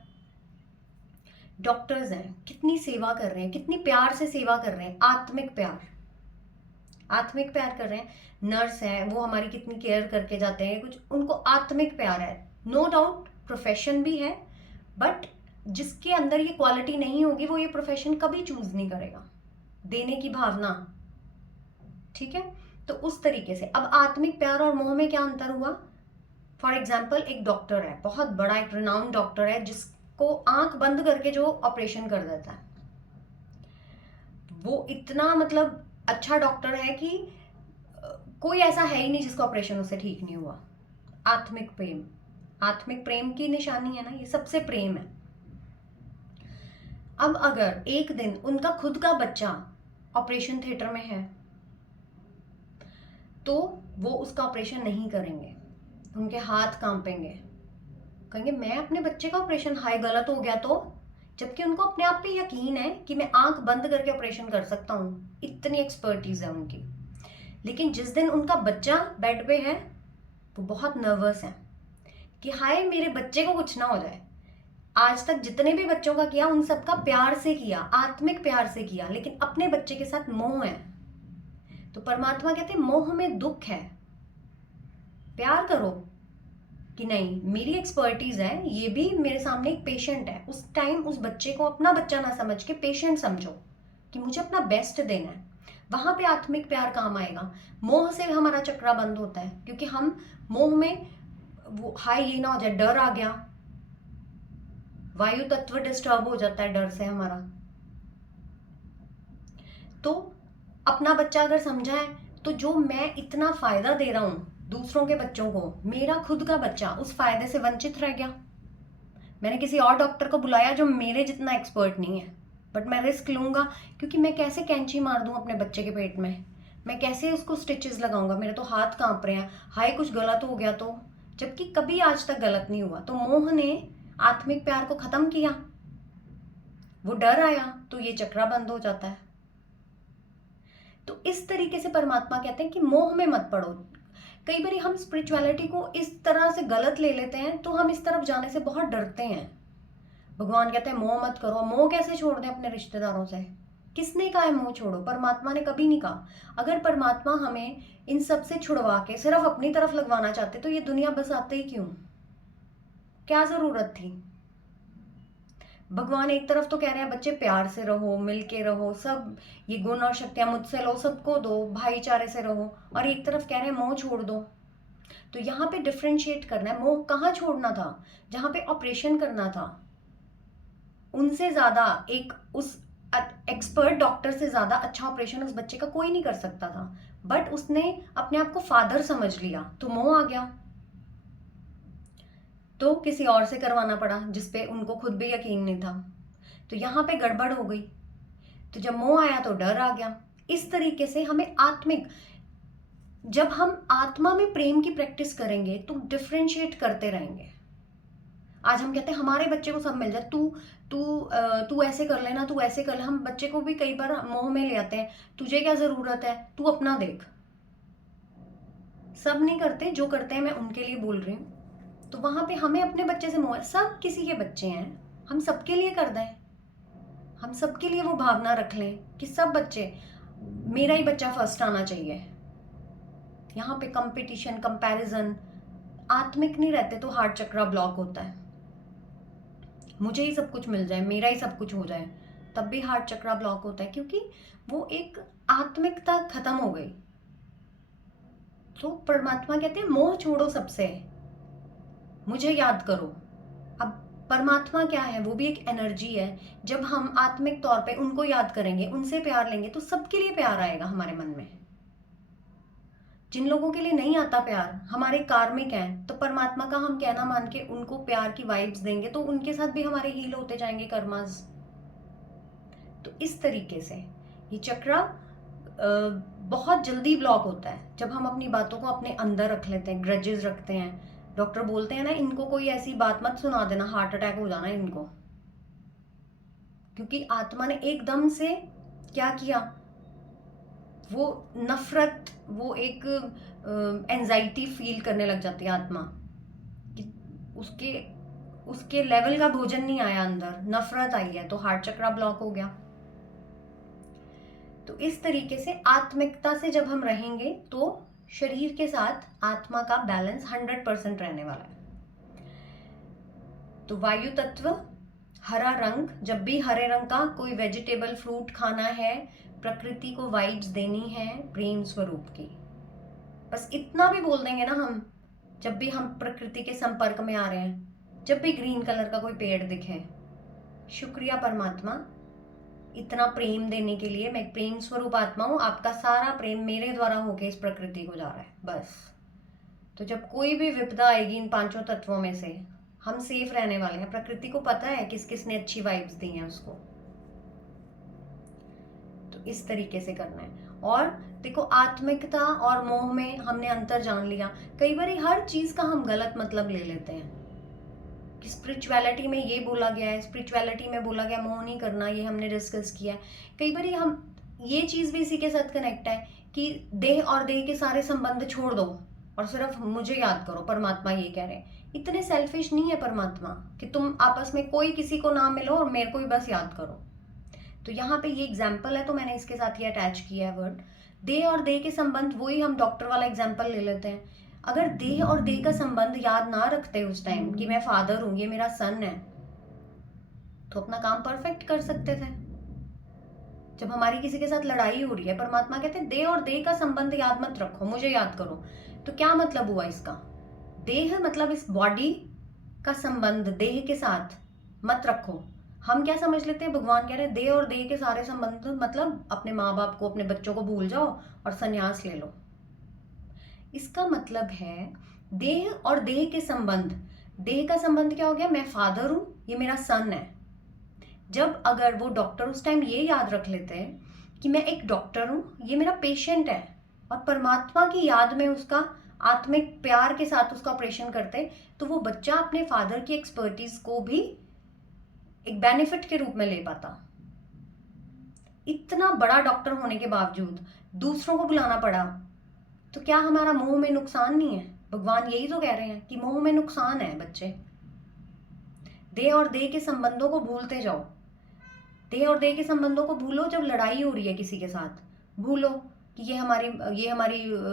डॉक्टर्स हैं, कितनी सेवा कर रहे हैं, कितनी प्यार से सेवा कर रहे हैं, आत्मिक प्यार, आत्मिक प्यार कर रहे हैं। नर्स हैं, वो हमारी कितनी केयर करके जाते हैं, कुछ उनको आत्मिक प्यार है। नो डाउट प्रोफेशन भी है, बट जिसके अंदर ये क्वालिटी नहीं होगी वो ये प्रोफेशन कभी चूज नहीं करेगा। देने की भावना, ठीक है। तो उस तरीके से अब आत्मिक प्यार और मोह में क्या अंतर हुआ? फॉर एग्जाम्पल एक डॉक्टर है, बहुत बड़ा एक रिनाउंड डॉक्टर है, जिसको आंख बंद करके जो ऑपरेशन कर देता है, वो इतना मतलब अच्छा डॉक्टर है कि कोई ऐसा है ही नहीं जिसका ऑपरेशन उससे ठीक नहीं हुआ। आत्मिक प्रेम, आत्मिक प्रेम की निशानी है ना, ये सबसे प्रेम है। अब अगर एक दिन उनका खुद का बच्चा ऑपरेशन थिएटर में है, तो वो उसका ऑपरेशन नहीं करेंगे, उनके हाथ कांपेंगे, कहेंगे मैं अपने बच्चे का ऑपरेशन, हाय गलत हो गया तो, जबकि उनको अपने आप पे यकीन है कि मैं आंख बंद करके ऑपरेशन कर सकता हूँ, इतनी एक्सपर्टीज है उनकी। लेकिन जिस दिन उनका बच्चा बेड पे है, वो बहुत नर्वस है कि हाय मेरे बच्चे को कुछ ना हो जाए। आज तक जितने भी बच्चों का किया, उन सबका प्यार से किया, आत्मिक प्यार से किया, लेकिन अपने बच्चे के साथ मोह है। तो परमात्मा कहते हैं मोह में दुख है, प्यार करो कि नहीं मेरी एक्सपर्टीज है, ये भी मेरे सामने एक पेशेंट है। उस टाइम उस बच्चे को अपना बच्चा ना समझ के पेशेंट समझो कि मुझे अपना बेस्ट देना है। वहां पे आत्मिक प्यार काम आएगा। मोह से हमारा चक्रा बंद होता है, क्योंकि हम मोह में वो हाय ये ना हो जाए, डर आ गया, वायु तत्व डिस्टर्ब हो जाता है डर से हमारा। तो अपना बच्चा अगर समझा है, तो जो मैं इतना फायदा दे रहा हूं दूसरों के बच्चों को, मेरा खुद का बच्चा उस फायदे से वंचित रह गया। मैंने किसी और डॉक्टर को बुलाया जो मेरे जितना एक्सपर्ट नहीं है, बट मैं रिस्क लूंगा, क्योंकि मैं कैसे कैंची मार दूं अपने बच्चे के पेट में, मैं कैसे उसको स्टिचेस लगाऊंगा, मेरे तो हाथ कांप रहे हैं, हाय कुछ गलत हो गया तो, जबकि कभी आज तक गलत नहीं हुआ। तो मोह ने आत्मिक प्यार को खत्म किया, वो डर आया, तो ये चक्रा बंद हो जाता है। तो इस तरीके से परमात्मा कहते हैं कि मोह में मत पड़ो। कई बार हम स्पिरिचुअलिटी को इस तरह से गलत ले लेते हैं, तो हम इस तरफ जाने से बहुत डरते हैं। भगवान कहते हैं मोह मत करो। मोह कैसे छोड़ दें अपने रिश्तेदारों से? किसने कहा है मोह छोड़ो? परमात्मा ने कभी नहीं कहा। अगर परमात्मा हमें इन सब से छुड़वा के सिर्फ अपनी तरफ लगवाना चाहते, तो ये दुनिया बसाते ही क्यों? क्या जरूरत थी? भगवान एक तरफ तो कह रहे हैं बच्चे प्यार से रहो, मिलके रहो, सब ये गुण और शक्तियां मुझसे लो, सबको दो, भाईचारे से रहो, और एक तरफ कह रहे हैं मोह छोड़ दो। तो यहाँ पे डिफ्रेंशिएट करना है। मोह कहाँ छोड़ना था? जहां पे ऑपरेशन करना था, उनसे ज्यादा एक उस एक्सपर्ट डॉक्टर से ज्यादा अच्छा ऑपरेशन उस बच्चे का कोई नहीं कर सकता था, बट उसने अपने आप को फादर समझ लिया, तो मोह आ गया, तो किसी और से करवाना पड़ा जिसपे उनको खुद भी यकीन नहीं था। तो यहाँ पे गड़बड़ हो गई। तो जब मोह आया तो डर आ गया। इस तरीके से हमें आत्मिक, जब हम आत्मा में प्रेम की प्रैक्टिस करेंगे तो डिफ्रेंशिएट करते रहेंगे। आज हम कहते हैं हमारे बच्चे को सब मिल जाए, तू तू तू ऐसे कर लेना, तू ऐसे कर ले। हम बच्चे को भी कई बार मोह में ले आते हैं, तुझे क्या जरूरत है, तू अपना देख। सब नहीं करते, जो करते हैं मैं उनके लिए बोल रही हूँ। तो वहां पे हमें अपने बच्चे से मोह है, सब किसी के बच्चे हैं, हम सबके लिए कर दें, हम सबके लिए वो भावना रख लें कि सब बच्चे, मेरा ही बच्चा फर्स्ट आना चाहिए। यहाँ पे कंपटीशन, कंपैरिजन, आत्मिक नहीं रहते तो हार्ट चक्रा ब्लॉक होता है। मुझे ही सब कुछ मिल जाए, मेरा ही सब कुछ हो जाए, तब भी हार्ट चक्रा ब्लॉक होता है, क्योंकि वो एक आत्मिकता खत्म हो गई। तो परमात्मा कहते हैं मोह छोड़ो सबसे, मुझे याद करो। अब परमात्मा क्या है, वो भी एक एनर्जी है। जब हम आत्मिक तौर पे उनको याद करेंगे, उनसे प्यार लेंगे, तो सबके लिए प्यार आएगा हमारे मन में। जिन लोगों के लिए नहीं आता प्यार, हमारे कार्मिक हैं, तो परमात्मा का हम कहना मान के उनको प्यार की वाइब्स देंगे, तो उनके साथ भी हमारे हील होते जाएंगे कर्मास। तो इस तरीके से ये चक्रा बहुत जल्दी ब्लॉक होता है जब हम अपनी बातों को अपने अंदर रख लेते हैं, ग्रजेस रखते हैं। डॉक्टर बोलते हैं ना, इनको कोई ऐसी बात मत सुना देना, हार्ट अटैक हो जाना इनको। क्योंकि आत्मा ने एकदम से क्या किया, वो नफरत, वो एक एंजाइटी फील करने लग जाती है आत्मा कि उसके उसके लेवल का भोजन नहीं आया, अंदर नफरत आई है, तो हार्ट चक्रा ब्लॉक हो गया। तो इस तरीके से आत्मिकता से जब हम रहेंगे तो शरीर के साथ आत्मा का बैलेंस 100% रहने वाला है। तो वायु तत्व, हरा रंग, जब भी हरे रंग का कोई वेजिटेबल फ्रूट खाना है, प्रकृति को वाइब्स देनी है प्रेम स्वरूप की। बस इतना भी बोल देंगे ना हम, जब भी हम प्रकृति के संपर्क में आ रहे हैं, जब भी ग्रीन कलर का कोई पेड़ दिखे, शुक्रिया परमात्मा इतना प्रेम देने के लिए, मैं प्रेम स्वरूप आत्मा हूं, आपका सारा प्रेम मेरे द्वारा होके इस प्रकृति को जा रहा है, बस। तो जब कोई भी विपदा आएगी इन पांचों तत्वों में से, हम सेफ रहने वाले हैं। प्रकृति को पता है किस किस ने अच्छी वाइब्स दी हैं उसको। तो इस तरीके से करना है। और देखो, आत्मिकता और मोह में हमने अंतर जान लिया। कई बार हर चीज का हम गलत मतलब ले लेते हैं कि स्पिरिचुअलिटी में ये बोला गया है, स्पिरिचुअलिटी में बोला गया मोह नहीं करना, ये हमने डिस्कस किया है। कई बार हम ये चीज भी इसी के साथ कनेक्ट है कि देह और देह के सारे संबंध छोड़ दो और सिर्फ मुझे याद करो, परमात्मा ये कह रहे हैं। इतने सेल्फिश नहीं है परमात्मा कि तुम आपस में कोई किसी को ना मिलो और मेरे को ही बस याद करो। तो यहाँ पे ये एग्जाम्पल है, तो मैंने इसके साथ ये अटैच किया है वर्ड। देह और देह के संबंध, वही हम डॉक्टर वाला एग्जाम्पल ले लेते हैं। अगर देह और देह का संबंध याद ना रखते उस टाइम कि मैं फादर हूं, ये मेरा सन है, तो अपना काम परफेक्ट कर सकते थे। जब हमारी किसी के साथ लड़ाई हो रही है, परमात्मा कहते हैं देह और देह का संबंध याद मत रखो, मुझे याद करो। तो क्या मतलब हुआ इसका? देह मतलब इस बॉडी का संबंध देह के साथ मत रखो। हम क्या समझ लेते हैं, भगवान कह रहे हैं देह और देह के सारे संबंध मतलब अपने माँ बाप को, अपने बच्चों को भूल जाओ और संन्यास ले लो। इसका मतलब है देह और देह के संबंध। देह का संबंध क्या हो गया, मैं फादर हूं, ये मेरा सन है। जब अगर वो डॉक्टर उस टाइम ये याद रख लेते हैं कि मैं एक डॉक्टर हूं, ये मेरा पेशेंट है, और परमात्मा की याद में उसका आत्मिक प्यार के साथ उसका ऑपरेशन करते, तो वो बच्चा अपने फादर की एक्सपर्टीज को भी एक बेनिफिट के रूप में ले पाता। इतना बड़ा डॉक्टर होने के बावजूद दूसरों को बुलाना पड़ा, तो क्या हमारा मोह में नुकसान नहीं है? भगवान यही तो कह रहे हैं कि मोह में नुकसान है बच्चे। देह और देह के संबंधों को भूलते जाओ। देह और देह के संबंधों को भूलो। जब लड़ाई हो रही है किसी के साथ, भूलो कि ये हमारी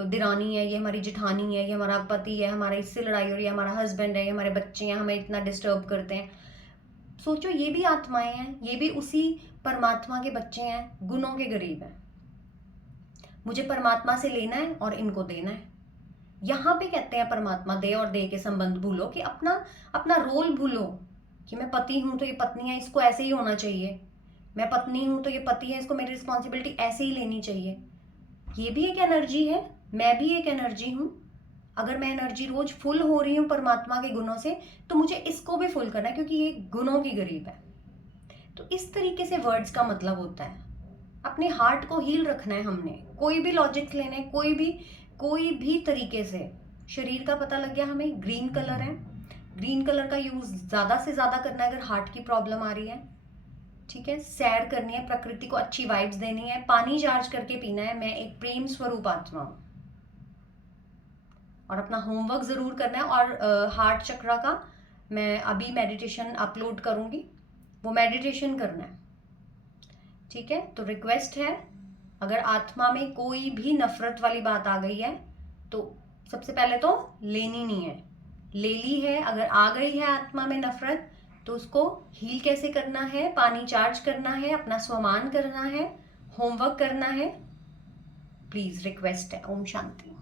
दिरानी है, ये हमारी जिठानी है, ये हमारा पति है, हमारा इससे लड़ाई हो रही है, हमारा हस्बैंड है, ये हमारे बच्चे हैं, हमें इतना डिस्टर्ब करते हैं। सोचो ये भी आत्माएं हैं, ये भी उसी परमात्मा के बच्चे हैं, गुणों के गरीब हैं। मुझे परमात्मा से लेना है और इनको देना है। यहाँ पे कहते हैं परमात्मा देह और देह के संबंध भूलो, कि अपना अपना रोल भूलो कि मैं पति हूं तो ये पत्नी है, इसको ऐसे ही होना चाहिए। मैं पत्नी हूं तो ये पति है, इसको मेरी रिस्पॉन्सिबिलिटी ऐसे ही लेनी चाहिए। ये भी एक एनर्जी है, मैं भी एक एनर्जी हूं। अगर मैं एनर्जी रोज फुल हो रही हूँ परमात्मा के गुणों से, तो मुझे इसको भी फुल करना है, क्योंकि ये गुणों की गरीब है। तो इस तरीके से वर्ड्स का मतलब होता है। अपने हार्ट को हील रखना है हमने। कोई भी लॉजिक्स लेने, कोई भी कोई भी तरीके से शरीर का पता लग गया हमें ग्रीन कलर है, ग्रीन कलर का यूज़ ज़्यादा से ज़्यादा करना है अगर हार्ट की प्रॉब्लम आ रही है, ठीक है। सैर करनी है, प्रकृति को अच्छी वाइब्स देनी है, पानी चार्ज करके पीना है। मैं एक प्रेम स्वरूप आत्मा हूँ और अपना होमवर्क ज़रूर करना है। और हार्ट चक्र का मैं अभी मेडिटेशन अपलोड करूँगी, वो मेडिटेशन करना है, ठीक है। तो रिक्वेस्ट है, अगर आत्मा में कोई भी नफरत वाली बात आ गई है तो सबसे पहले तो लेनी नहीं है, ले ली है। अगर आ गई है आत्मा में नफरत तो उसको हील कैसे करना है, पानी चार्ज करना है, अपना स्वमान करना है, होमवर्क करना है। प्लीज रिक्वेस्ट है। ओम शांति।